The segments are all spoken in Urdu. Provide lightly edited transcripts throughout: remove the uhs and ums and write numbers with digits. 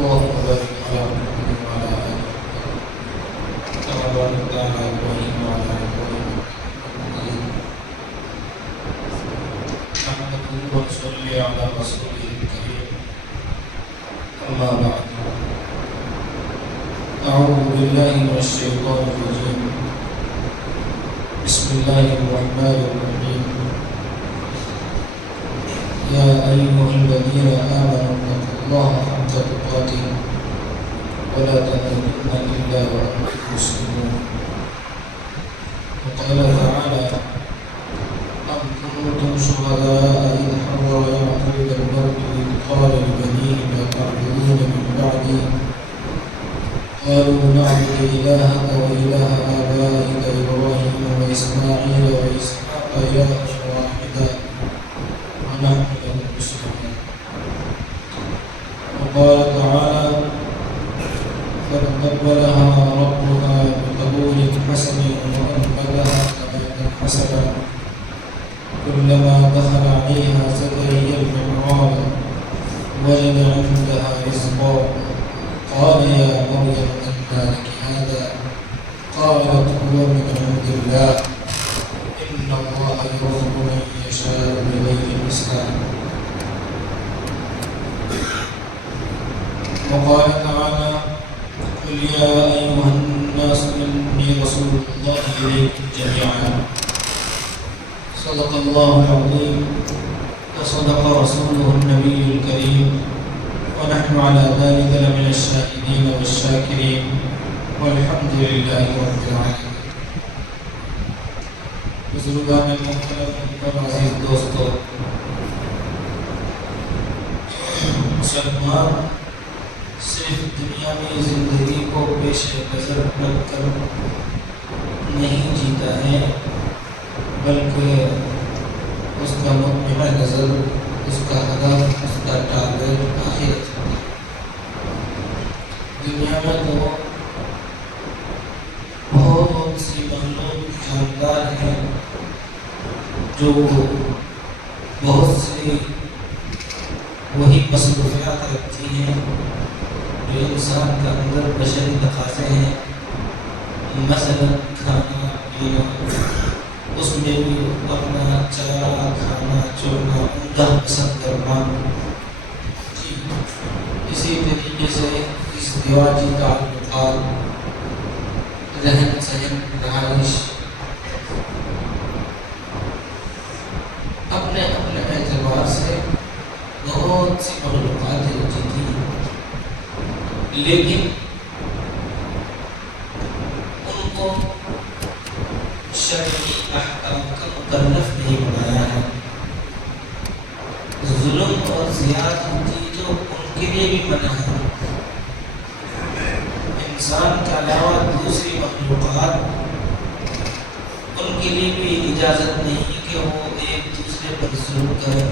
اللهم بارك على محمد وعلى آل محمد كما باركت على إبراهيم وعلى آل إبراهيم نحمده ونصلي على رسوله الكريم أما بعد أعوذ بالله من الشيطان الرجيم بسم الله الرحمن الرحيم يا أيها الذين آمنوا اتقوا الله حق تقاته ولا تموتن إلا وأنتم مسلمون وقال تعالى أم كنتم شهداء إذ حضر يعقوب الموت إذ قال لبنيه ما تعبدون من بعدي قالوا نعبد إلهك وإله آبائك إبراهيم وإسماعيل وإسحاق إلها واحدا ونحن له مسلمون وقال تعالى فتقبلها ربها بقبول حسن وأنبتها نباتا حسنا كلما دخل عليها زكريا المحراب وجد عندها رزقا قال يا مريم أنى لك هذا قالت هو من عند الله إن الله يرزق من يشاء بغير حساب وقال تعالى قل يا أيها الناس إني رسول الله إليكم جميعا صدق الله العظيم وصدق رسوله النبي الكريم ونحن على ذلك لمن الشاهدين والشاكرين والحمد لله رب العالمين. بزرگان محترم اور عزیز دوستو، مسلمان صرف دنیا میں زندگی کو پیش نظر رکھ کر نہیں جیتا ہے، بلکہ اس کا مطمئن نظر، اس کا ہدف، اس کا ٹارگیٹ آخرت ہے۔ دنیا میں تو بہت سی مخلوق جاندار ہیں جو بہت سی وہی مصروفیات رکھتی ہیں جو انسان کے اندر بشری تقاضے ہیں، مثلا کھانا پینا، اس میں بھی اپنا چارہ کھانا چونا عمدہ پسند کرنا، اسی طریقے سے ازدواجی تعلقات، رہن سہن، رہائش، اپنے اپنے اعتبار سے بہت سی مخلوقات ہوتی تھیں، لیکن ان کو شرعی احکام کا مکلف نہیں بنایا ہے۔ ظلم اور زیادتی تو ان کے لیے بھی منع ہے۔ انسان کے علاوہ دوسری مخلوقات، ان کے لیے بھی اجازت نہیں کہ وہ ایک دوسرے پر ظلم کریں۔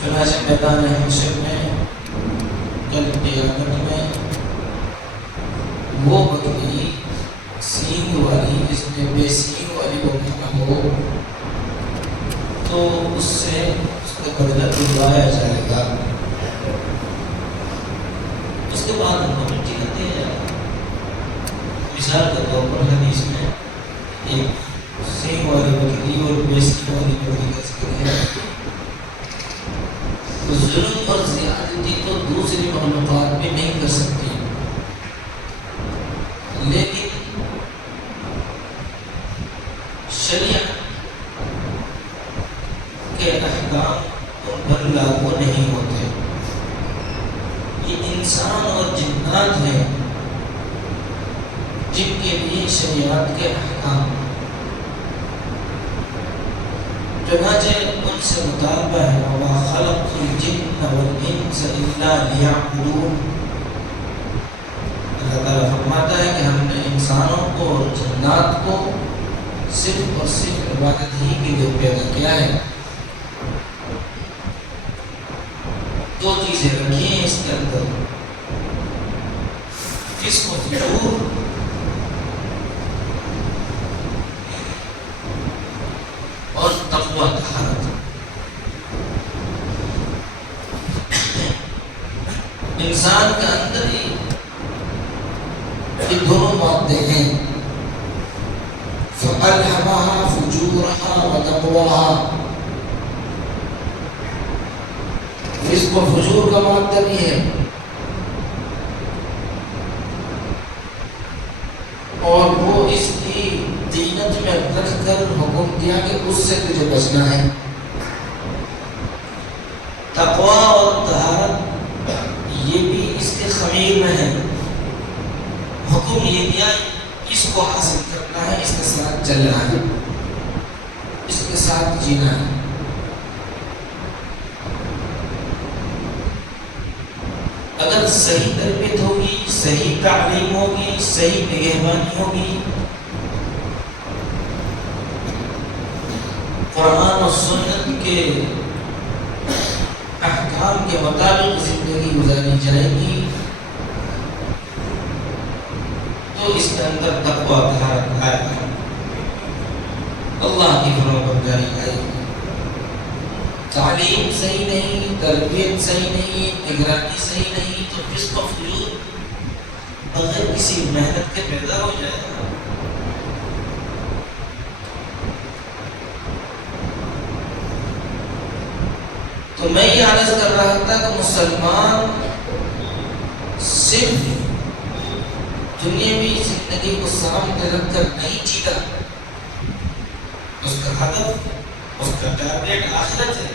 چنانچہ میدان حشر میں کل قیامت میں وہ بکری سینگ والی، جس میں بے سینگ والی بکری ہو، تو اس سے اس کا بدلہ دلوایا جائے گا۔ اس کے بعد ان کو مٹی نہ دیا جائے گا۔ مثال کے طور پر حدیث میں ایک سینگ والی بکری اور بے سینگ والی بکری کا ذکر ہے۔ ظلم اور زیادتی تو دوسری مخلوقات بھی نہیں کر سکتی، لیکن شریعت کے احکام ان پر لاگو نہیں ہوتے۔ یہ انسان اور جنات ہیں جن کے لیے شریعت کے احکام، چنانچہ ان سے مطالبہ ہے وَمَا خَلَقْتُ الْجِنَّ وَالْإِنسَ إِلَّا لِيَعْبُدُونِ۔ اللہ تعالیٰ فرماتا ہے کہ ہم نے انسانوں کو اور جنات کو صرف اور صرف عبادت ہی کے لیے پیدا کیا ہے۔ دو چیزیں رکھی ہیں اس کے اندر، فسق و فجور اور تقویٰ طہارت۔ انسان کے اندر ہی یہ دونوں مادے ہیں، فَأَلْهَمَهَا فُجُورَهَا وَتَقْوَاهَا، فسق و فجور کا مادہ بھی ہے، اور وہ اس کی زینت میں رکھ کر حکم دیا کہ اس سے تجھے بچنا ہے۔ تقویٰ اور طہارت یہ بھی اس کے خمیر میں ہے، حکم یہ دیا اس کو حاصل کرنا ہے، اس کے ساتھ چلنا ہے، اس کے ساتھ جینا ہے۔ اگر صحیح تربیت ہوگی، صحیح تعلیم ہوگی، صحیح نگہبانی ہوگی، قرآن و سنت کے احکام کے مطابق زندگی گزاری جائے گی، تو اس کے اندر تقویٰ طہارت آئے گا، اللہ کی فرمانبرداری آئے گی۔ تعلیم صحیح نہیں، تربیت صحیح نہیں، نگرانی صحیح نہیں، تو فسق و فجور بغیر کسی محنت کے پیدا ہو جائے گا۔ تو میں یہ عرض کر رہا تھا کہ مسلمان صرف دنیاوی زندگی کو سامنے رکھ کر نہیں جیتا، اس کا ہدف، اس کا ٹارگیٹ آخرت ہے،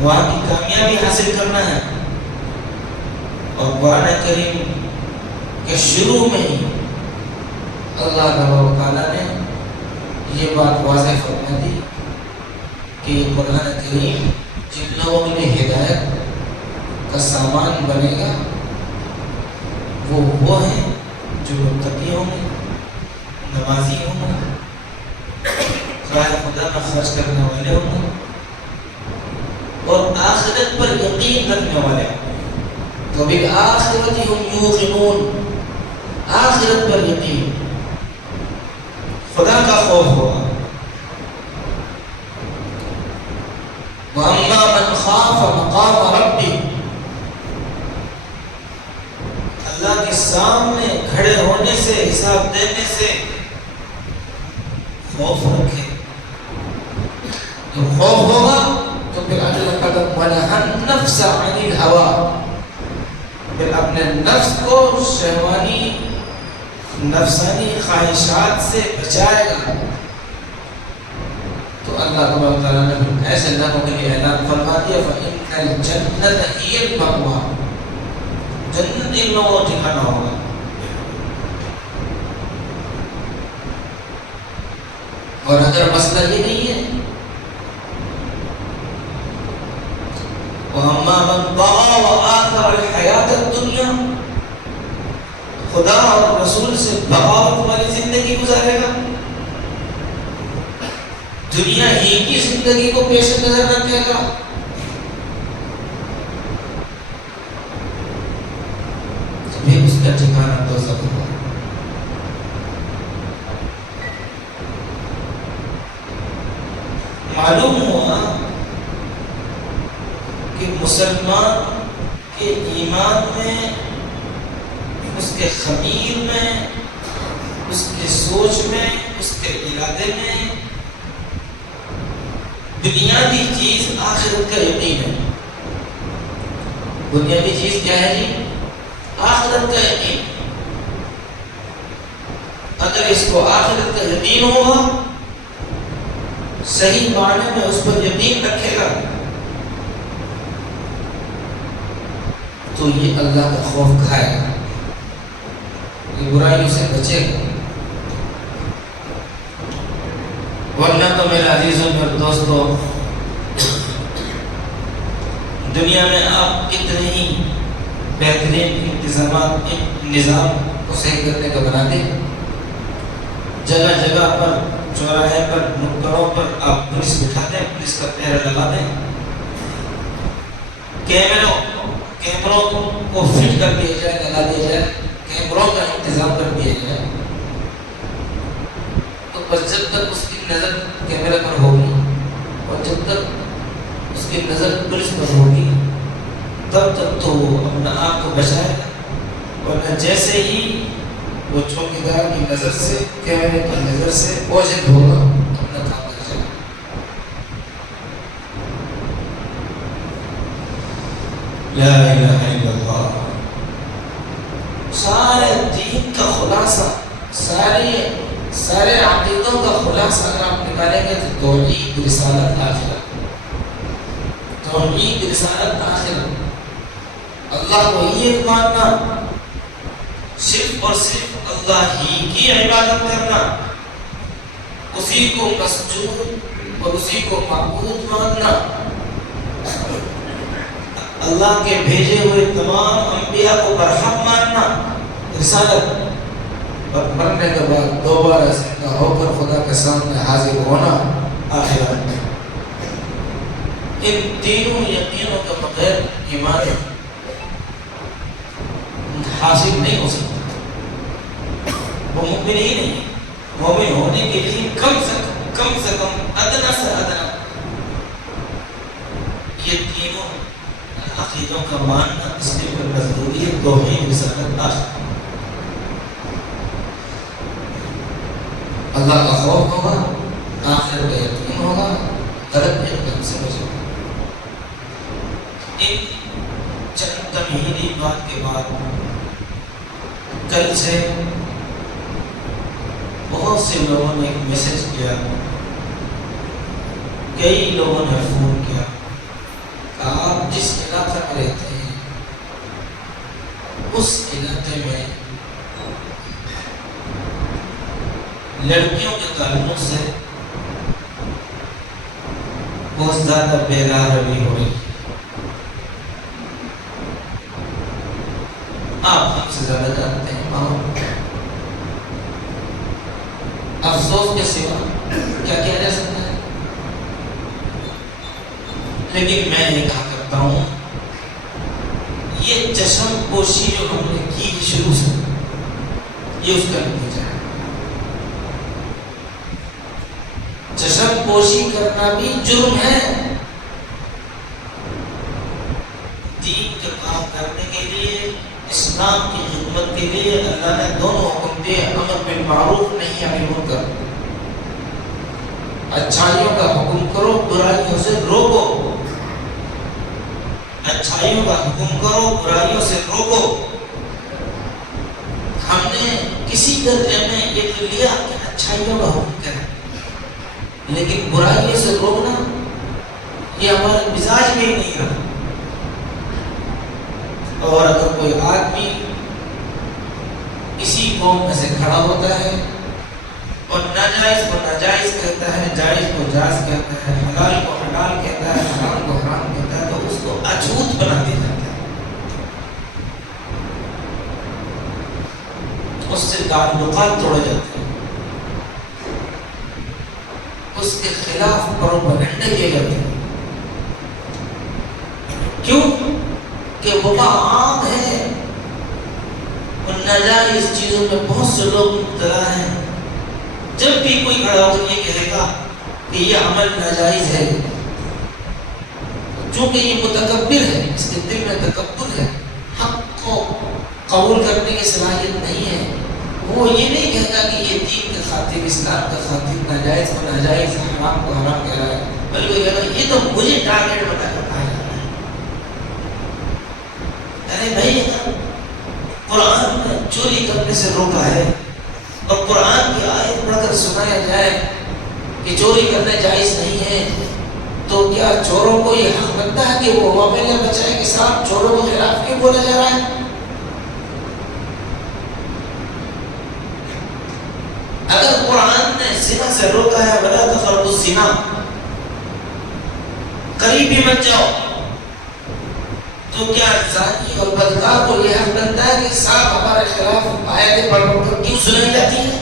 وہاں کی کامیابی حاصل کرنا ہے۔ اور قرآن کریم کے شروع میں ہی اللہ تعالیٰ نے یہ بات واضح فرما دی کہ یہ قرآن کریم جن لوگوں کے لیے ہدایت کا سامان بنے گا وہ ہیں جو متقی ہوں گے، نمازی ہوں گے، راہ خدا میں خرچ کرنے والے ہوں گے، اور آخرت پر یقین رکھنے والے ہوں گے۔ تو بالآخرۃ ہم یوقنون، آخرت پر یقین، خدا کا خوف ہوگا۔ وَأَمَّا مَنْ خَافَ مَقَامَ رَبِّهِ، اللہ کے سامنے کھڑے ہونے سے، حساب دینے سے خوف رکھے، تو خوف ہوگا تو پھر اگلا قدم وَنَهَى النَّفْسَ عَنِ الْهَوَىٰ، پھر اپنے نفس کو شہوانی نفسانی خواہشات سے بچائے گا۔ تو اللہ تعالیٰ نے ایسے لوگوں کے لیے اعلان فرما دیا فَإِنَّ الْجَنَّةَ هِيَ الْمَأْوَىٰ، جنت ان لوگوں کو ٹھکانا ہوگا۔ اور اگر مسئلہ یہ نہیں ہے، وَأَمَّا مَنْ طَغَىٰ وَآثَرَ الْحَيَاةَ الدُّنْيَا، خدا اور رسول سے بغاوت والی زندگی گزارے گا، دنیا ہی کی زندگی کو پیش نظر رکھے گا، پھر اس کا ٹھکانہ دوزخ ہوگا۔ معلوم ہوا کہ مسلمان کے ایمان میں، اس کے خمیر میں، اس کے سوچ میں، اس کے ارادے میں بنیادی چیز آخرت کا یقین ہے۔ بنیادی چیز کیا ہے جی؟ آخرت کا یقین۔ اگر اس کو آخرت کا یقین ہوگا، صحیح معنی میں اس پر یقین رکھے گا، تو یہ اللہ کا خوف کھائے گا، یہ برائیوں سے بچے گا۔ ورنہ تو میرے عزیزوں اور دوستوں، دنیا میں آپ کتنے ہی بہترین انتظامات نظام کو صحیح کرنے کا بنا دیں، جگہ جگہ پر، چوراہے پر، نکڑوں پر آپ پولیس بٹھا دیں، پولیس کا پہرا لگا دیں، کیمروں کو فٹ کر دیا جائے، لگا دیا جائے، کیمروں کا انتظام کر دیا جائے، تو بس جب تک اس کی نظر کیمرے پر ہوگی اور جب تک اس کی نظر پولیس پر ہوگی، تب تک تو وہ اپنا آپ کو بچائے گا، ورنہ جیسے ہی وہ چوکیدار کی نظر سے، کیمرے کی نظر سے اوجھل ہوگا، اپنا کام کر جائے گا۔ لا الہ الا اللہ۔ سارے دین کا خلاصہ، سارے عقیدوں کا خلاصہ اگر آپ نکالیں گے تو توحید، رسالت، آخرت۔ توحید، رسالت، آخرت، اللہ کو ہی ایک ماننا، صرف اور صرف اللہ ہی کی عبادت کرنا، اسی کو مسجود اور اسی کو معبود ماننا، اللہ کے بھیجے ہوئے تمام انبیاء کو برحق ماننا، رسالت، اور مرنے کے بعد دوبارہ زندہ ہو کر خدا کے سامنے حاضر ہونا، آخرت۔ ان تینوں یقینوں کے بغیر ایمان حاصل نہیں ہو سکتا، وہ مومن ہی نہیں۔ مومن ہونے کے لیے کم سے کم ادنا سے ادنا یہ تینوں عقیدوں کا ماننا، اس کے اوپر ضروری ہے، توحید، رسالت، آخرت۔ اللہ کا خوف ہوگا، آخرت کا یقین ہوگا، غلط علم سے بچے۔ ان چند تمہیدی بات کے بعد کل سے بہت سے لوگوں نے ایک میسج کیا، کئی لوگوں نے فون کیا، آپ جس علاقے میں رہتے ہیں اس علاقے میں لڑکیوں کے تعلق سے بہت زیادہ بیدار روی ہو رہی ہے، آپ ہم سے زیادہ جانتے ہیں۔ افسوس کے سوا کیا کیا جا سکتا ہے؟ لیکن میں یہ کہا کرتا ہوں، یہ چشم پوشی جو ہم نے کی شروع سے، یہ اس کا نتیجہ ہے۔ چشم پوشی کرنا بھی جرم ہے۔ دین کے کام کرنے کے لیے، اسلام کی خدمت کے لیے اللہ نے دونوں حکم دیے، امر بالمعروف نہی عن المنکر۔ اچھائیوں کا حکم کرو، برائیوں سے روکو۔ اچھائیوں کا حکم کرو، برائیوں سے روکو۔ ہم نے کسی درجے میں یہ تو لیا کہ اچھائیوں کا حکم کریں، لیکن برائیوں سے روکنا یہ ہمارے مزاج میں ہی نہیں رہا۔ اور اگر کوئی آدمی اسی قوم میں سے کھڑا ہوتا ہے اور ناجائز کو ناجائز کہتا ہے، جائز کو جائز کہتا ہے، حلال کو حلال کہتا ہے، حرام کو حرام کہتا ہے، تو اس کو اچھوت بنا دیا جاتا ہے، اس سے تعلقات توڑے جاتے ہیں، اس کے خلاف پروپیگنڈے کیے جاتے ہیں۔ کیوں؟ کہ وبا عام ہے، ان ناجائز چیزوں میں بہت سے لوگ مبتلا ہیں۔ جب بھی کوئی کھڑا ہو یہ کہے گا کہ یہ عمل ناجائز ہے، چونکہ یہ متکبر ہے، اس کے دل میں تکبر ہے، حق کو قبول کرنے کی صلاحیت نہیں ہے، وہ یہ نہیں کہتا کہ یہ دین کے خاطر، اسلام کے خاطر ناجائز کو ناجائز، حرام کو حرام کہہ رہا ہے، بلکہ وہ کہتا ہے یہ تو مجھے ٹارگیٹ بنا کر کہا جا رہا ہے۔ ارے بھائی، قرآن نے چوری کرنے سے روکا ہے، اور قرآن کی آیت پڑھ کر سنایا جائے کہ چوری کرنا جائز نہیں ہے، تو کیا چوروں کو یہ حق بنتا ہے کہ وہ معاملہ بچائے کہ صاحب چوروں کے خلاف کیوں بولا جا رہا ہے؟ اگر قرآن نے زنا سے روکا ہے، وَلَا تَقْرَبُوا الزِّنَا، قریب ہی مت جاؤ، تو کیا زانی اور بدکار کو یہ حق بنتا ہے کہ صاحب ہمارے خلاف آیتیں پڑھ کر کیوں سنائی جاتی ہیں؟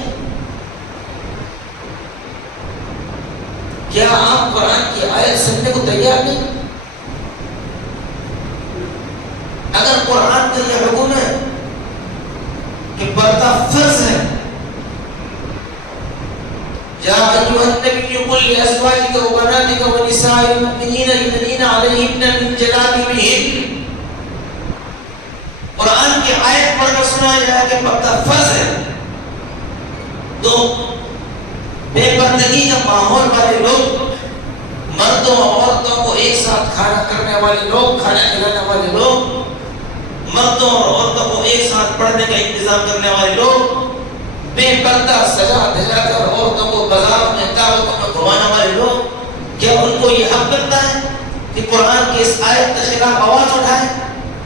کیا آپ قرآن کی آیت سننے کو تیار نہیں؟ اگر قرآن کا یہ حکم ہے کہ پردہ فرض ہے، یا ایھا النبی قل لازواجک وبناتک ونساء المؤمنین یدنین علیہن من جلابیبہن، کی آیت پڑھ کر سنایا جائے کہ پردہ فرض ہے، تو بے پردگی کا ماحول والے لوگ، مردوں اور عورتوں کو ایک ساتھ کھانا کرنے والے لوگ، کھانا کھلانے والے لوگ، مردوں اور عورتوں کو ایک ساتھ پڑھنے کا انتظام کرنے والے لوگ، بے پردہ سجا دھجا کر عورتوں کو بازاروں میں دعوتوں میں گھمانے والے لوگ، کیا ان کو یہ حق بنتا ہے کہ قرآن کی اس آیت کے خلاف آواز اٹھائے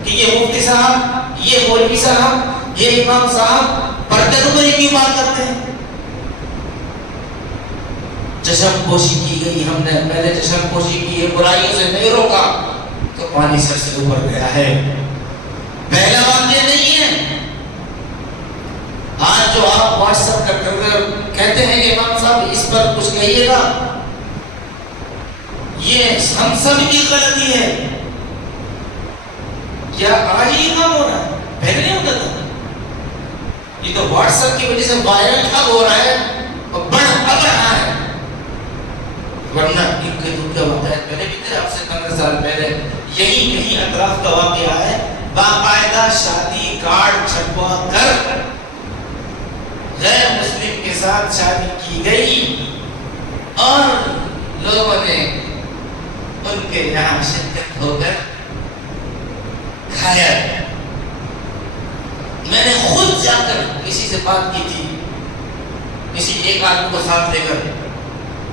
کہ یہ مفتی صاحب، یہ مولوی صاحب، یہ امام صاحب پردے کو بری کیوں بات کرتے ہیں؟ چشم پوشی کی گئی، ہم نے پہلے چشم پوشی کی ہے، برائیوں سے نہیں روکا تو پانی سر سے اوپر گیا ہے، پہلا واقعہ نہیں ہے۔ آج جو آپ واٹس ایپ کر کہتے ہیں کہ امام صاحب اس پر کچھ کہیے گا، یہ ہم سب کی غلطی ہے۔ کیا آج یہ کام ہو رہا ہے؟ پہلے نہیں ہوتا تھا؟ یہ تو واٹس ایپ کی وجہ سے وائرل ٹھگ ہو رہا ہے اور بڑھ رہا ہے، ورنہ ان کے دودھ کا واقعات پہلے بھی تھے، آپ سے 15 سال پہلے یہی اطراف کا واقعہ ہے۔ باقاعدہ شادی کارڈ چھپوا کر غیر مسلم کے ساتھ شادی کی گئی اور لوگوں نے ان کے یہاں شرکت ہو کر کھایا۔ میں نے خود جا کر کسی سے بات کی تھی، کسی ایک آدمی کو ساتھ لے کر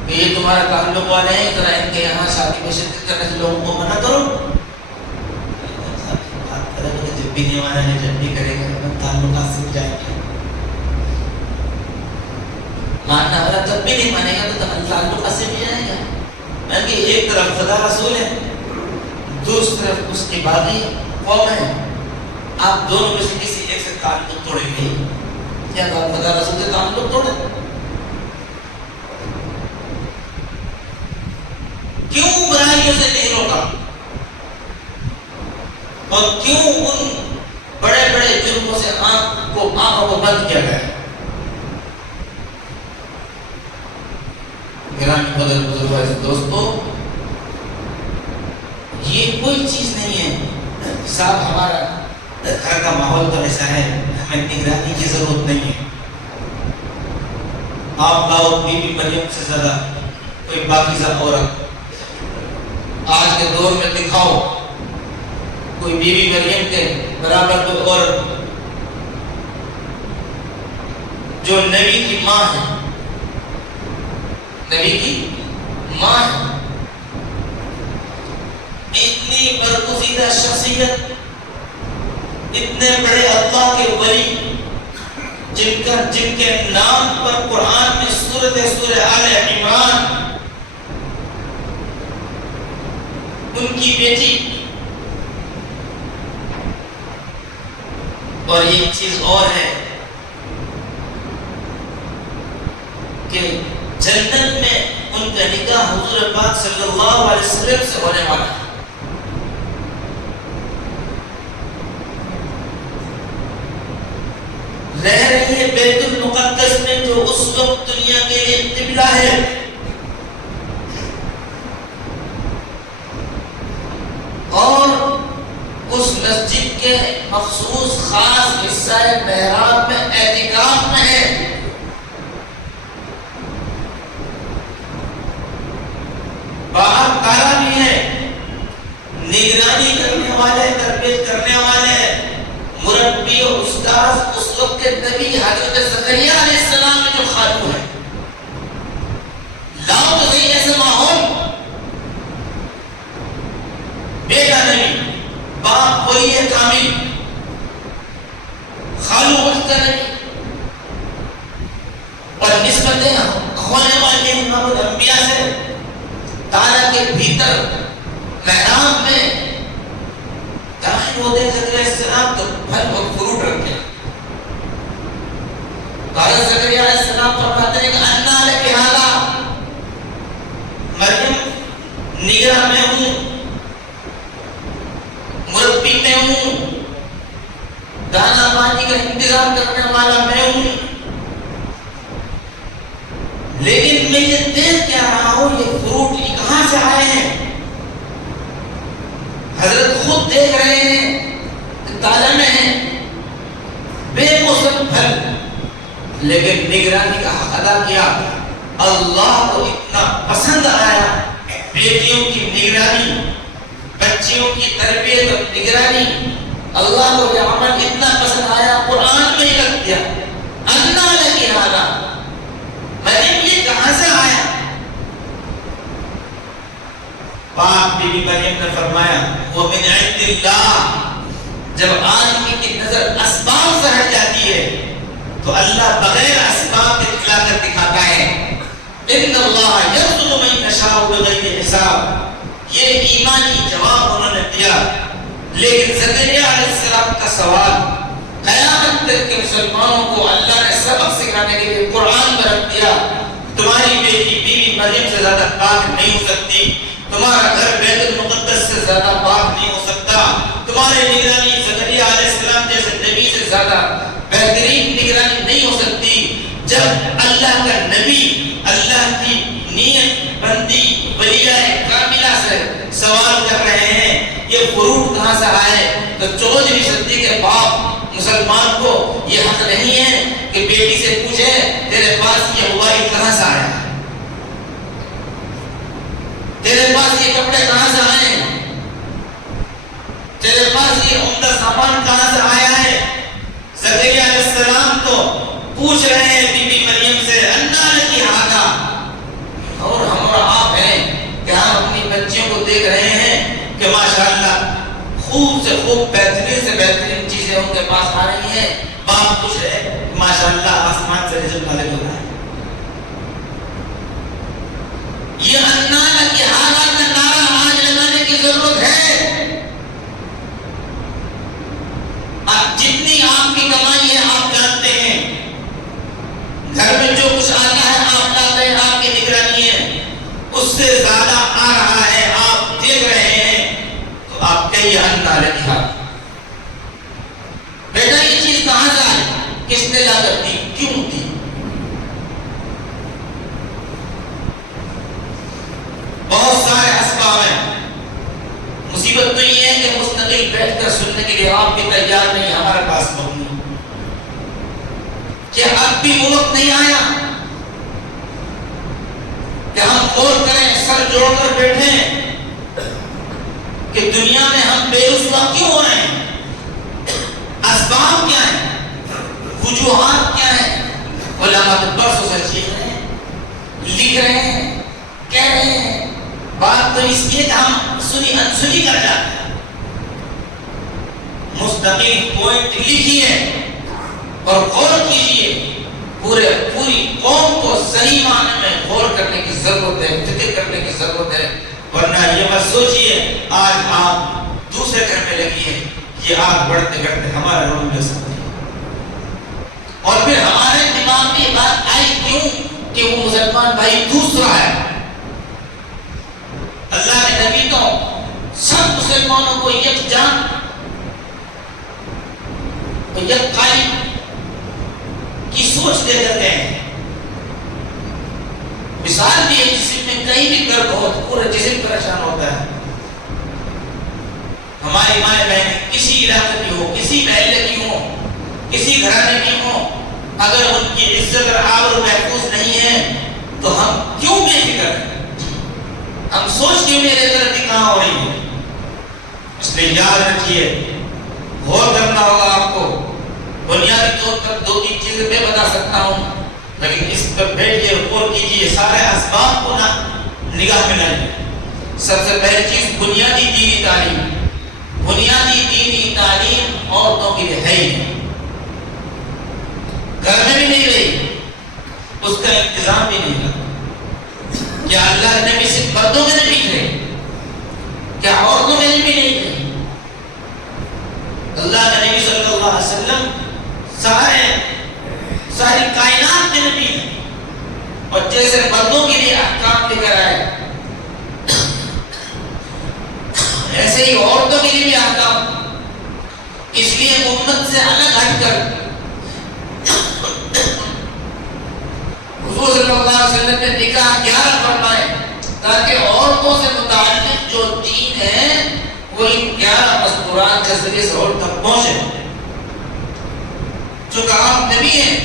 کہ یہ تمہارا تعلق والے ہیں، ذرا ان کے یہاں شادی میں شرکت کرنے سے لوگوں کو منع کرو۔ جب بھی نہیں مانا ہے، جب بھی کرے گا تعلقات سے جائیں گے، ماننا والا تب بھی نہیں مانے گا تو تعلقات سے بھی جائے گا۔ میں کہ ایک طرف خدا رسول ہے، دوسری طرف اس کی باقی قوم ہے، آپ دونوں میں سے کسی ایک سے تعلق توڑیں گے، کیا آپ خدا رسول سے تعلق توڑیں؟ کیوں برائیوں سے نہیں روکا اور کیوں ان بڑے بڑے جرموں سے آنکھوں کو بند کیا گیا؟ گرامی قدر بزرگوں دوستو، یہ کوئی چیز نہیں ہے صاحب، ہمارا گھر کا ماحول تو ایسا ہے، ہمیں نگرانی کی ضرورت نہیں ہے۔ آپ لاؤ بی بی مریم سے زیادہ کوئی پاکیزہ عورت، آج کے دور میں دکھاؤ کوئی بی بی مریم کے برابر کوئی عورت جو نبی کی ماں ہے، نبی کی ماں ہے، اتنی برگزیدہ شخصیت، اتنے بڑے اللہ کے ولی جن کے نام پر قرآن میں سورہ آل عمران، ان کی بیٹی، اور ایک چیز اور ہے کہ جنت میں ان کا نکاح حضور پاک صلی اللہ علیہ وسلم سے ہونے والا ہے۔ رہ رہی ہے بیت المقدس میں، جو اس وقت دنیا کے لیے قبلہ ہے، اور اس مسجد کے مخصوص خاص حصہ محراب میں اعتکاف میں ہے۔ باہر تالا بھی ہے، نگرانی کرنے والے، تربیت کرنے والے، مربی اور استاذ اس وقت کے نبی حضرت زکریا علیہ السلام میں جو خاتون ہے۔ لاؤ تو صحیح ایسا ماحول، بیٹا نبی، باپ وہی ہے کامل، خالو وقت کا نبی، اور نسبتیں ہونے والے امام الانبیاء سے تالا کے بھیتر محراب میں داخل ہوتے ہیں زکریا علیہ السلام تو پھل اور فروٹ رکھتے ہیں۔ حضرت زکریا علیہ السلام فرماتے ہیں کہ انا لک ھذا، مریم نگراں میں ہوں، مربی میں ہوں، دانا پانی کا انتظام کرنے والا میں ہوں، لیکن میں یہ دیکھ کیا رہا ہوں، یہ فروٹ کہاں سے آئے ہیں؟ حضرت خود دیکھ رہے ہیں کہ تالا میں ہیں، لیکن نگرانی کا حق ادا کیا. اللہ کو اتنا پسند آیا بیٹیوں کی نگرانی، بچیوں کی تربیت اور نگرانی. اللہ کو یہ عمل اتنا پسند آیا، قرآن میں ہی رکھ دیا. انا لکی ھذا، مریم یہ کہاں سے آیا؟ پاک بی بی مریم نے فرمایا وہ من عند اللہ. جب آدمی کی نظر اسباب سے ہٹ جاتی ہے تو اللہ بغیر اسباب کے دکھلا کر دکھاتا ہے. ان اللہ یرزق من یشاء بغیر حساب. یہ ایمانی جواب انہوں نے دیا. لیکن زکریا علیہ السلام کا سوال قیامت تک کے مسلمانوں کو اللہ نے سبق سکھانے کے لیے قرآن میں رکھ دیا. تمہاری بیٹی بی بی مریم سے زیادہ پاک نہیں ہو سکتی، تمہارا گھر بیت المقدس سے زیادہ پاک نہیں ہو سکتا، تمہاری نگرانی زکریا علیہ السلام جیسے نبی سے زیادہ بہترین نگرانی نہیں ہو سکتی. جب اللہ کا نبی اللہ کی نیت بندی ولیہ کاملہ سے سوال کر رہے ہیں یہ فروٹ کہاں سے آئے، تو چودھری صدی کے باپ مسلمان کو یہ حق نہیں ہے کہ بیٹی سے پوچھے تیرے پاس یہ موبائل کہاں سے آیا، تیرے پاس یہ کپڑے کہاں سے آئے، تیرے پاس یہ عمدہ سامان کہاں سے آیا ہے. زکریا علیہ السلام تو پوچھ رہے ہیں بی بی مریم سے انا لکی ھذا. اور ہم اور آپ ہیں کہ ہم اپنی بچیوں کو دیکھ رہے ہیں کہ ماشاءاللہ خوب سے خوب بہترین سے بہترین چیزیں ان کے پاس آ رہی ہیں. باپ پوچھ رہے ہیں ماشاءاللہ آسمان سے رزق نازل ہو رہا ہے. یہ انا لکی ھذا کا نعرہ آج لگانے کی ضرورت ہے. جتنی آپ کی کمائی ہے آپ جانتے ہیں، گھر میں جو کچھ آتا ہے آپ لاتے ہیں، آپ کی نگرانی ہے. اس سے زیادہ آ رہا ہے آپ دیکھ رہے ہیں تو آپ کہیے انا لکی ھذا. بیٹا یہ چیز کہاں سے آئی، کس نے لا کر دی، کیوں دی؟ بہت سارے اسباب ہیں. مصیبت تو یہ ہے کہ مستقل بیٹھ کر سننے کے لیے آپ بھی تیار نہیں. ہمارے پاس وقت نہیں. کیا اب بھی وہ وقت نہیں آیا کہ ہم غور کریں، سر جوڑ کر بیٹھیں کہ دنیا میں ہم بے رسوا کیوں ہو رہے ہیں، اسباب کیا ہیں، وجوہات کیا ہیں. علماء برسوں سے سیکھ رہے ہیں، لکھ رہے ہیں، کہہ رہے ہیں. بات تو اس لیے کہ ہم سنی انسنی کر جاتے ہیں. مستقل پوائنٹ لکھیے اور غور کیجیے. پوری قوم کو صحیح معنی میں غور کرنے کی ضرورت ہے، فکر کرنے کی ضرورت ہے. ورنہ یہ مت سوچیے آج آپ دوسرے گھر میں لگی ہے، یہ آگ بڑھتے بڑھتے ہمارا روم لے سکتے ہیں. اور پھر ہمارے دماغ میں یہ بات آئی کیوں کہ وہ مسلمان بھائی دوسرا ہے. اللہ کے نبی تو سب مسلمانوں کو یکجان یکقائی کی سوچ دے کر گئے. مثال بھی ہے جسم میں کہیں بھی درد ہو تو پورا جسم پریشان ہوتا ہے. ہماری مائیں بہنیں کسی علاقے کی ہو، کسی محلے کی ہو، کسی گھرانے کی ہو، اگر ان کی عزت اور آبرو محفوظ نہیں ہے تو ہم کیوں بے فکر ہیں، ہم سوچ کیوں میرے طرف کہاں ہو رہی ہے. اس لیے یاد رکھیے، غور کرنا ہوگا آپ کو. بنیادی طور پر دو تین چیزیں میں بتا سکتا ہوں، لیکن اس پر بیٹھیے، غور کیجیے، سارے اسباب کو نگاہ میں لائیے. سب سے پہلی چیز بنیادی دینی تعلیم. بنیادی دینی تعلیم عورتوں کے لیے ہے ہی نہیں، گھر میں بھی نہیں رہی، اس کا انتظام بھی نہیں رہا. کیا اللہ کے نبی صرف مردوں میں نبی تھے، کیا عورتوں میں نبی نہیں تھے؟ اللہ کے نبی صلی اللہ علیہ وسلم ساری کائنات کے نبی ہیں. اور جیسے مردوں کے لیے احکام لے کر آئے ایسے ہی عورتوں کے لیے بھی احکام. اس لیے امت سے الگ ہٹ کر حضور صلی اللہ علیہ وسلم نے نکاح 11 فرمائے تاکہ عورتوں سے متعلق جو دین ہے وہ ان 11 مذکورات کے ذریعے سے عورت تک پہنچے. چونکہ آپ نبی ہیں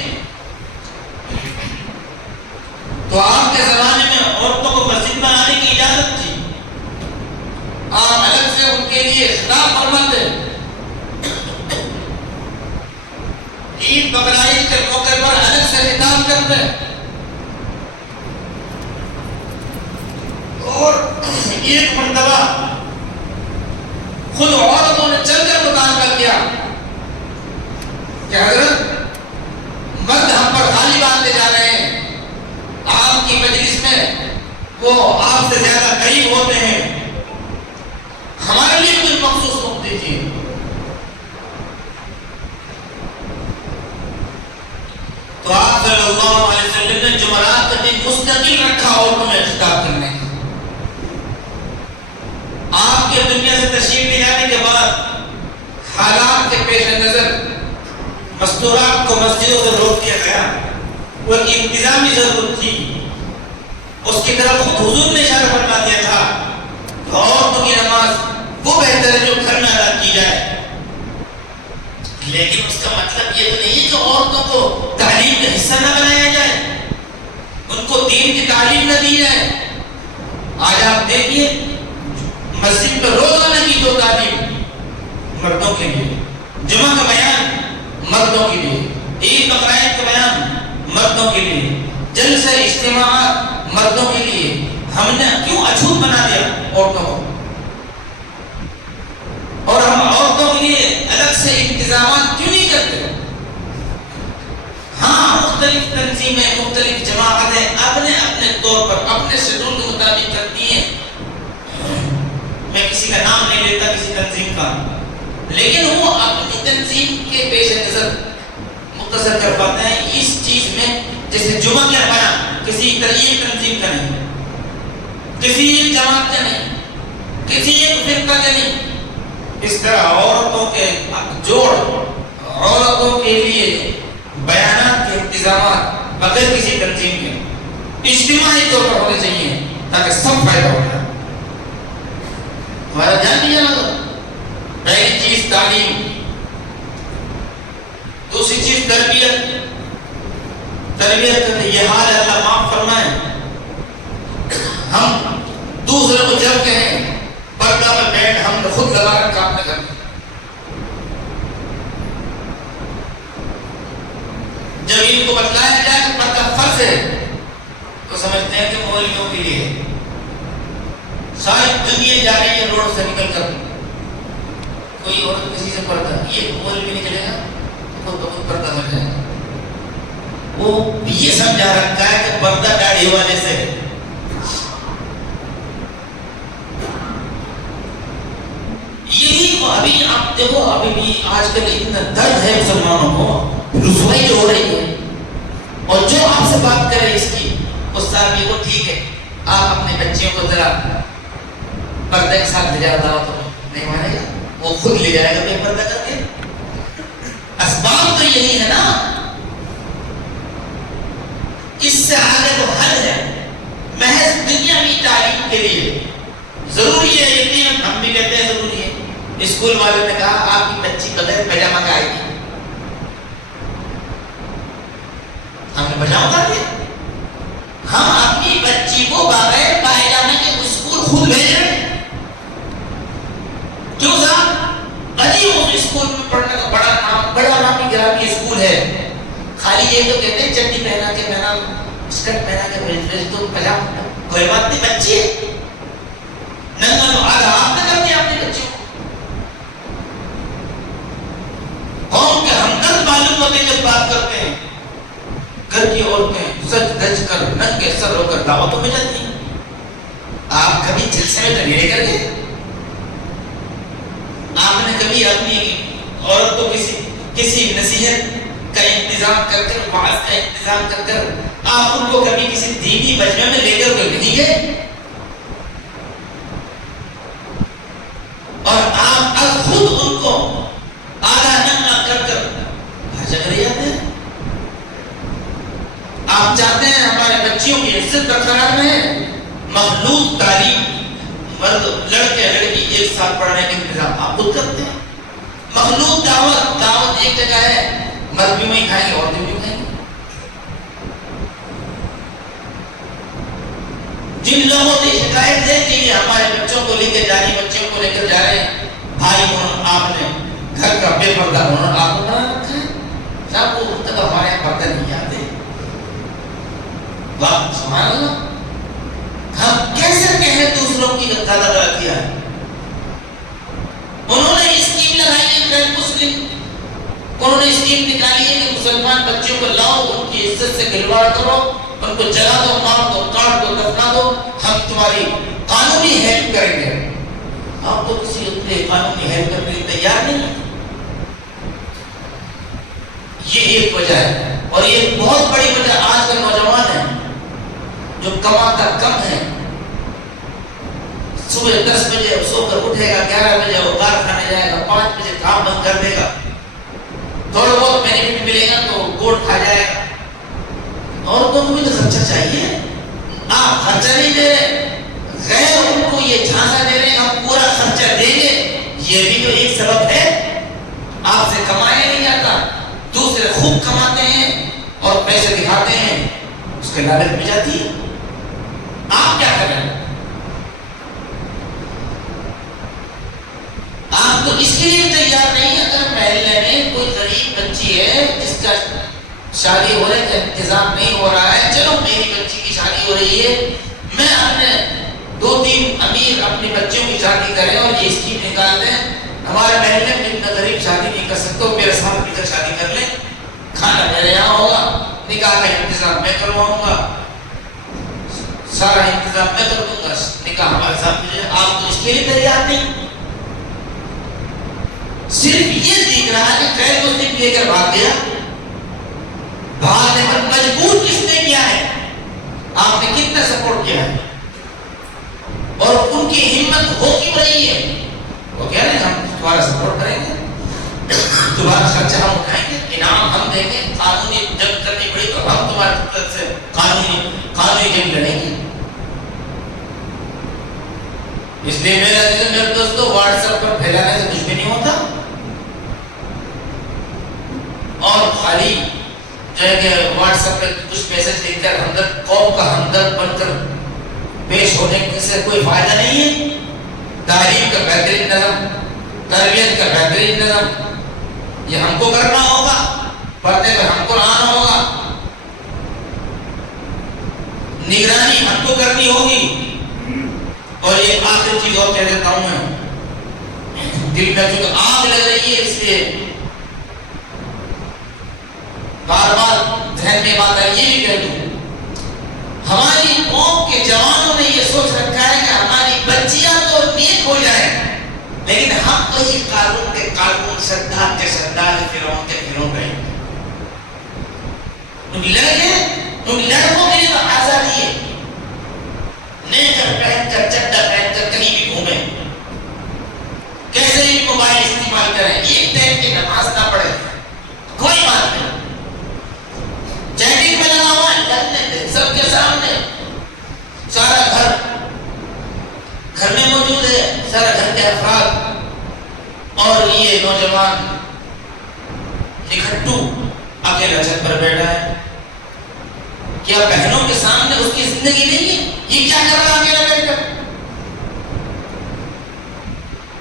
تو آپ کے زمانے میں عورتوں کو مسجد میں آنے کی اجازت تھی، آپ الگ سے ان کے لیے خطاب فرماتے، عید بقرعید کے موقع پر الگ سے خطاب کرتے، اور ایک مرتبہ خود عورتوں نے چل کر مطالبہ کیا کہ حضرت مرد ہم پر غالب آتے جا رہے ہیں، آپ کی مجلس میں وہ آپ سے زیادہ قریب ہوتے ہیں، ہمارے لیے کوئی مخصوص وقت دیجیے۔ تو آپ صلی اللہ علیہ وسلم نے جمعرات کا دن مستقل رکھا عورتوں میں خطاب کرنے کا۔ آپ کے دنیا سے تشریف لے جانے کے بعد حالات کے پیش نظر مستورات کو مسجدوں سے روک دیا گیا، وہ ایک انتظامی ضرورت تھی، اس کی طرف خود حضور نے اشارہ فرما دیا تھا، عورتوں کی نماز وہ بہتر ہے جو گھر میں ادا کی جائے، لیکن اس کا مطلب یہ تو نہیں کہ عورتوں کو تعلیم کا حصہ نہ بنایا جائے، ان کو دین کی تعلیم نہ دی جائے۔ آج آپ دیکھیے مسجد میں روزانہ کی جو تعلیم مردوں کے لیے، جمعہ کا بیان مردوں کے لیے، عید بقرعید کا بیان مردوں کے لیے، جلسے اجتماعات مردوں کے لیے، ہم نے کیوں اچھوت بنا دیا عورتوں کو؟ اور ہم عورتوں کے لیے الگ سے انتظامات کیوں نہیں کرتے؟ ہاں، مختلف تنظیمیں، مختلف جماعتیں اپنے اپنے طور پر اپنے شیڈول کے مطابق کرتی ہیں، میں کسی کا نام نہیں لیتا کسی تنظیم کا، لیکن وہ اپنی تنظیم کے پیش نظر مختصر کر پاتے ہیں اس چیز میں، جیسے جمعہ کا بیان کسی ایک تنظیم کا نہیں، کسی ایک جماعت کا نہیں، کسی ایک فرقہ کا نہیں، اس طرح عورتوں کے جوڑ، عورتوں کے لیے بیانات کے انتظامات بغیر کسی تنظیم کے اجتماعی طور پر ہونے چاہیے تاکہ سب فائدہ اٹھائیں۔ ہمارا دھیان دیا نا، پہلی چیز تعلیم، دوسری چیز تربیت کا یہ حال ہے، اللہ معاف فرمائے، ہم دوسرے کو جب کہیں پردہ میں بیٹھ، ہم نے خود لگا رکھا اپنے گھر میں، جب ان کو بتلایا جائے کہ پردہ فرض ہے تو سمجھتے ہیں کہ مولویوں کے لیے، ساری دنیا جا رہی ہے روڈ سے نکل کر، کوئی عورت کسی سے پردہ، یہ مولوی نکلے گا خود بخود پردہ ہو جائے گا۔ وہ یہ سمجھا رکھا ہے کہ پردہ داڑھی والے سے، یہی ابھی آپ دیکھو، ابھی بھی آج کل اتنا درد ہے مسلمانوں کو، رسوائی جو ہو رہی ہے، اور جو آپ سے بات کرے اس کی، اس صاحب یہ وہ ٹھیک ہے، آپ اپنے بچیوں کو ذرا پردے کے ساتھ لے جاؤ دعوت میں، نہیں مانے گا، وہ خود لے جائے گا بے پردہ کر کے۔ اسباب تو یہی ہے نا، اس سے آگے تو حل ہے، محض دنیاوی تعلیم کے لیے ضروری ہے، یقیناً ہم بھی کہتے ہیں ضروری ہے۔ اسکول والوں نے کہا آپ کی بچی بغیر پیجامہ کا آئے گی، ہم نے پجامہ کر دیا، ہم اپنی بچی کو بغیر پائجامے کے اسکول خود بھیج رہے ہیں، کیوں صاحب؟ عجیب اسکول میں پڑھنے کا بڑا نامی گرامی اسکول ہے، خالی یہ تو کہتے ہیں چٹی پہنا کے پہنا، اسکرٹ پہنا کے بھیج دو، پجامہ، کوئی بات نہیں، بچی ہے، ننگا تو آدھا آپ نہ کرتے اپنے بچوں کو، قوم کے ہمدرد معلوم ہوتے جب بات کرتے ہیں، گھر کی عورتیں سج دج کر ننگے سر ہو کر دعوتوں میں جاتی ہیں، آپ کبھی جلسے میں تو نہیں کر گئے؟ آپ نے کبھی اپنی عورت کو کسی نصیحت کا انتظام کر کر، وعظ کا انتظام کر کر، آپ ان کو کبھی کسی دینی مجمع میں لے کر نہیں گئے؟ اور آپ خود ان کو آدھا ننگا کر کر بھاجا کر جاتے ہیں۔ آپ چاہتے ہیں ہمارے بچیوں کی عزت برقرار رہے، مخلوط تعلیم، مرد لڑکے لڑکی ایک ساتھ پڑھنے کا انتظام آپ خود کرتے ہیں، مخلوط دعوت ایک جگہ ہے، مرد بھی وہیں کھائیں گے عورتیں بھی کھائیں گے، جن لوگوں نے شکایت ہے کہ یہ ہمارے بچوں کو لے کے جا رہی، بچوں کو لے کر جا رہے ہیں، بھائی آپ نے گھر کا بے پردہ ہونا آپ کو بنا رکھا ہے، صاحب وہ تک ہمارے یہاں پردہ نہیں آتے. واہ سبحان اللہ. ہم کیسے کہیں دوسروں کی زیادہ غلط کیا ہے. انہوں نے اسکیم لگائی ہے غیر مسلم، انہوں نے اسکیم نکالی ہے کہ مسلمان بچوں کو لاؤ، ان کی عزت سے کھلواڑ کرو، ان کو جلا دو، مار دو، کاٹ دو، دفنا دو، ہم تمہاری قانونی ہیلپ کریں گے. آپ تو کسی اپنے قانونی ہیلپ کرنے کے لیے تیار نہیں. یہ ایک وجہ ہے. اور یہ بہت بڑی وجہ آج کا نوجوان ہے جو کماتا کم ہے، صبح 10 بجے سو کر اٹھے گا، 11 بجے وہ کارخانے جائے گا، 5 بجے کام بند کر دے گا، تھوڑا بہت بینیفٹ ملے گا تو گوٹ کھا جائے گا. عورتوں کو بھی تو خرچہ چاہیے. آپ خرچہ نہیں دے رہے، غیر ان کو یہ جھانسا دے رہے ہیں ہم پورا خرچہ دیں گے. یہ بھی تو ایک سبب ہے. آپ سے کمایا نہیں جاتا، دوسرے خوب کماتے ہیں اور پیسے دکھاتے ہیں، اس کے لالچ میں جاتی ہے. آپ کیا کر رہے ہیں؟ آپ تو اس کے لیے تیار نہیں. اگر محلے میں کوئی غریب بچی ہے جس کا شادی ہونے کا انتظام نہیں ہو رہا ہے، چلو میری بچی کی شادی ہو رہی ہے، میں اپنے 2-3 امیر اپنے بچوں کی شادی کریں اور یہ اسکیم نکال دیں، ہمارے محلے میں اتنا غریب شادی نہیں کر سکتے، میرے ساتھ مل کر شادی کر لیں، کھانا میرے یہاں ہوگا، نکاح کا انتظام میں کرواؤں گا، سارا انتظام میں کر دوں گا، نکاح ہمارے ساتھ مل جائے. آپ تو اس کے لیے تیار نہیں. صرف یہ دیکھ رہا ہے کہ غیر مسلم لے کر بھاگ گیا. بھاگنے پر مجبور کس نے کیا ہے؟ آپ نے کتنا سپورٹ کیا ہے؟ اور ان کی ہمت ہو کیوں رہی ہے؟ وہ کہہ رہے ہیں ہم تمہارا سپورٹ کریں گے، تمہارا خرچہ ہم اٹھائیں گے، انعام ہم دیں گے، قانونی جنگ کرنی پڑی تو ہم تمہاری طرف سے قانونی جنگ لڑیں گے. اس لیے میرے دوستو واٹس ایپ پر پھیلانے سے کچھ بھی نہیں ہوتا. اور خالی جو ہے کہ واٹس ایپ پہ کچھ میسج لکھ کر ہمدرد قوم کا ہمدرد بن کر پیش ہونے سے کوئی فائدہ نہیں ہے. تعلیم کا بہترین نظم، تربیت کا بہترین نظم یہ ہم کو کرنا ہوگا، پردے پر ہم کو آنا ہوگا، نگرانی ہم کو کرنی ہوگی. اور یہ آخری چیز اور کہہ دیتا ہوں میں، دل میں چونکہ آگ لگ رہی ہے اس لیے بار بار ذہن میں بات ہے، یہ بھی کہہ دوں، ہماری قوم کے جوانوں نے یہ سوچ رکھا ہے کہ ہماری بچیاں تو نیک ہو جائیں، لیکن ہم تو ہی قانون کے قانون، سردار کے سردار، فرعون کے فرعون رہیں. ان لڑکوں کے لیے تو آزادی ہے، نیکر پہن کر، چڈا پہن کر کہیں بھی گھومیں، کیسے بھی موبائل استعمال کریں، ایک ٹائم کی نماز نہ پڑھیں، کوئی بات نہیں. چیٹنگ میں لگا ہوا ہے، لگنے دے سب کے سامنے، سارا گھر میں موجود ہے، سارا گھر کے افراد، اور یہ نوجوان نکھٹو اکیلا چھت پر بیٹھا ہے. کیا بہنوں کے سامنے اس کی زندگی نہیں ہے؟ یہ کیا کر رہا اکیلا بیٹھ کر؟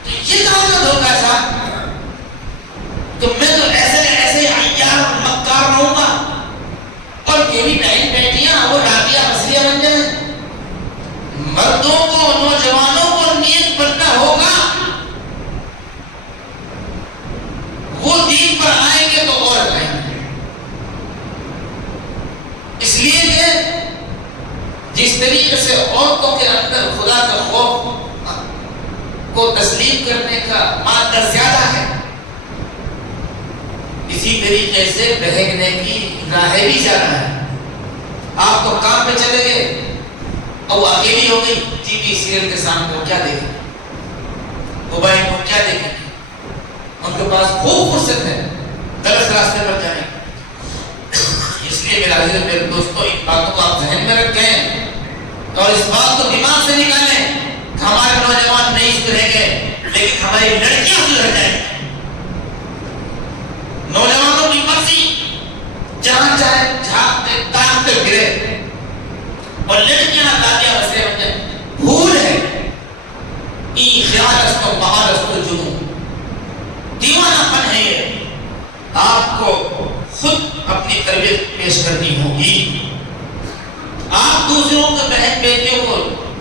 یہ کہاں کا دھوکہ ہے صاحب؟ تو میں تو ایسے عیار مکار رہوں گا اور میری بہن بیٹیاں وہ رابیہ مسریہ بن جائیں. مردوں کو، نوجوانوں کو نیک بننا ہوگا. وہ دین پر آئیں گے تو اور آئیں گے. اس لیے کہ جس طریقے سے عورتوں کے اندر خدا کا خوف کو تسلیم کرنے کا مادہ زیادہ ہے، اسی طریقے سے بہکنے کی راہیں بھی زیادہ ہے. آپ تو کام پہ چلے گئے اور وہ اکیلی ہو گئی، ٹی وی سیریل کے سامنے وہ کیا دیکھیں، موبائل پر کیا دیکھیں، ان کے پاس خوب فرصت ہے غلط راستے پر جانے. اس لیے میرا عزیز میرے دوستوں، ان باتوں کو آپ ذہن میں رکھیں اور اس بات کو دماغ سے نکالیں کہ ہمارے نوجوان نہیں سدھریں گے لیکن ہماری لڑکیاں سدھر جائیں. نوجوانوں کی مرضی جہاں چاہے جھانکتے تاکتے گرے اور لڑکیاں دادیاں مسئلے بن جائیں. محالست الجنون، دیوانہ پن ہے یہ۔ آپ کو خود اپنی تربیت پیش کرنی ہوگی۔ آپ دوسروں کے بہن بیٹیوں کو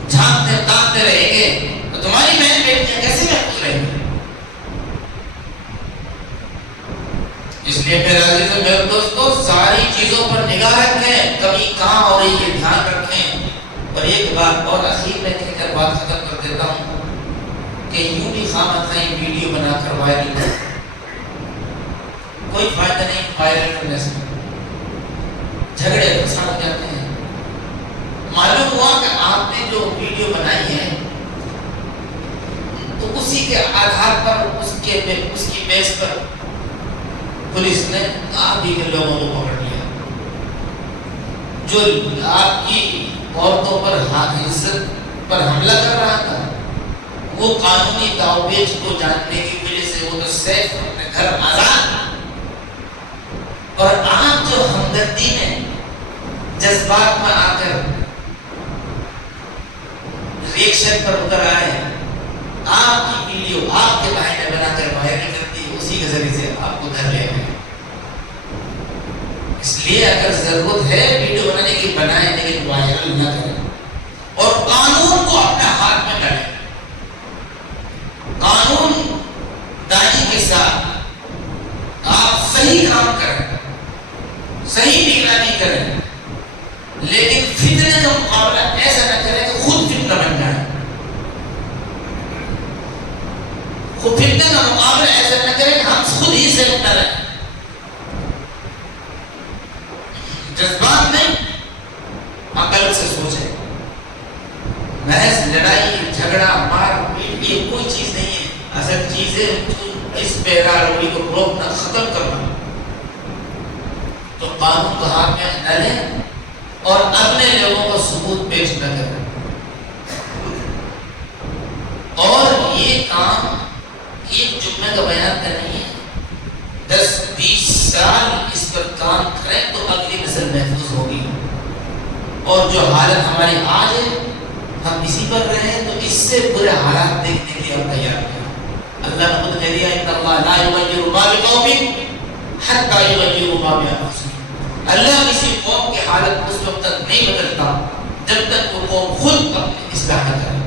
جھانکتے تاکتے رہیں گے تو تمہاری بہن بیٹیاں کیسے محفوظ رہیں گی؟ اس لیے میرے عزیزو میرے دوستو، ساری چیزوں پر نگاہ رکھیں، کمی کہاں ہو رہی ہے دھیان رکھیں۔ اور ایک بات اور اخیر میں کہہ کر بات ختم کر دیتا ہوں کہ یوں بھی خامخواہ ویڈیو بنا کر وائرل کر، کوئی فائدہ نہیں وائرل کرنے سے، جھگڑے فساد ہو جاتے ہیں۔ معلوم ہوا کہ آپ نے جو ویڈیو بنائی ہے تو اسی کے آدھار پر اس کی بیس پر پولیس نے آپ ہی کے لوگوں کو پکڑ لیا، جو آپ کی عورتوں پر عزت پر حملہ کر رہا تھا، وہ قانونی داؤ پیچ کو جاننے کی وجہ سے وہ تو سیف اپنے گھر آزاد، اور آپ جو ہمدردی میں جذبات میں آ کر ریئیکشن پر اتر آئے، آپ کی ویڈیو آپ کے بھائی نے بنا کر وائرل کر دی، اسی کے ذریعے سے آپ کو گھر لے گئے۔ اس لیے اگر ضرورت ہے ویڈیو بنانے کی بنائیں، لیکن وائرل نہ کریں، اور قانون کو اپنے ہاتھ میں لڑیں۔ قانون دانی کے ساتھ آپ صحیح کام کریں، صحیح نگرانی کریں، لیکن فتنے کا مقابلہ ایسا نہ کریں کہ خود فتنہ بن جائے۔ خود فتنے کا مقابلہ ایسا نہ کریں کہ ہم خود ہی سے نہ رہیں۔ جذبات نہیں، عقل سے سوچیں۔ محض لڑائی جھگڑا مار پیٹ یہ کوئی چیز نہیں ہے، اصل چیز ہے اس بےگا روی کو روکنا، ختم کرنا۔ تو قانون کو ہاتھ میں نہ لیں اور اپنے لوگوں کو ثبوت پیش نہ کریں، اور یہ کام ایک جمعے کا بیان کا نہیں ہے، 10-20 سال اس پر کام کریں تو اگلی نسل محفوظ ہوگی۔ اور جو حالت ہماری آج ہے ہم اسی پر رہے تو اس سے برے حالات دیکھنے کے لیے ہم تیار ہیں۔ اللہ نے خود کہہ دیا ان اللہ لا یغیر ما بقوم حتی یغیروا ما بانفسہم، اللہ کسی قوم کی حالت اس وقت تک نہیں بدلتا جب تک وہ قوم خود اپنی اصلاح نہ کرے۔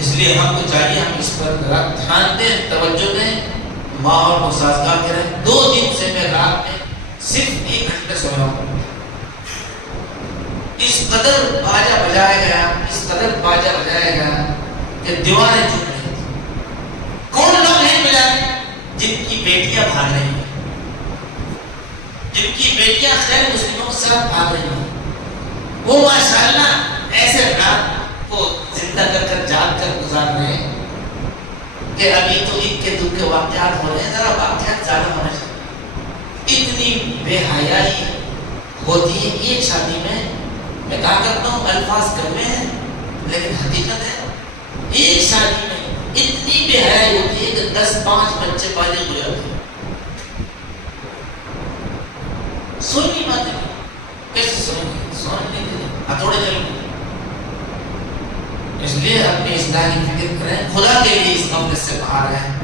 اس لیے ہم کو چاہیے ہم اس پر دھیان دیں، توجہ دیں، ماحول کو سازگار کریں۔ 2 دن سے میں رات میں صرف 1 گھنٹے سو رہا ہوں، اس قدر باجا بجایا گیا کہ دیوانے چپ رہی تھی۔ کون لوگ ہیں بجانے؟ جن کی بیٹیاں بھاگ رہی ہیں، جن کی بیٹیاں غیر مسلموں کے ساتھ بھاگ رہی ہیں، وہ ماشاءاللہ ایسے رات کو زندہ کر جاگ کر گزار رہے ہیں کہ ابھی تو عید کے دکھ کے واقعات ہو رہے ہیں، ذرا واقعات زیادہ ہونے چاہیے۔ اتنی بے حیائی ہوتی ہے ایک شادی میں کہا کرتا ہوں الفاظ کمے ہیں لیکن حقیقت ہے، ایک شادی میں اتنی بے حیائی ہوتی ہے کہ 10-5 بچے بالغ ہو جاتے ہیں۔ سوئی نہیں پاتے، کیسے سوئیں گے؟ ہتھوڑے چل گئے۔ اس لیے اپنی اصلاح کی فکر کریں، خدا کے لیے اس غفلت سے باہر ہیں،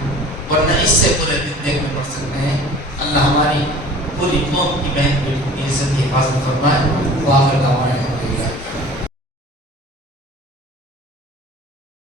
ورنہ اس سے پورے دن دیکھنے پڑ سکتے ہیں۔ اللہ ہماری پوری قوم کی بہن بیٹیوں کی عزت کی حفاظت فرمائے۔ وآخر دعوانا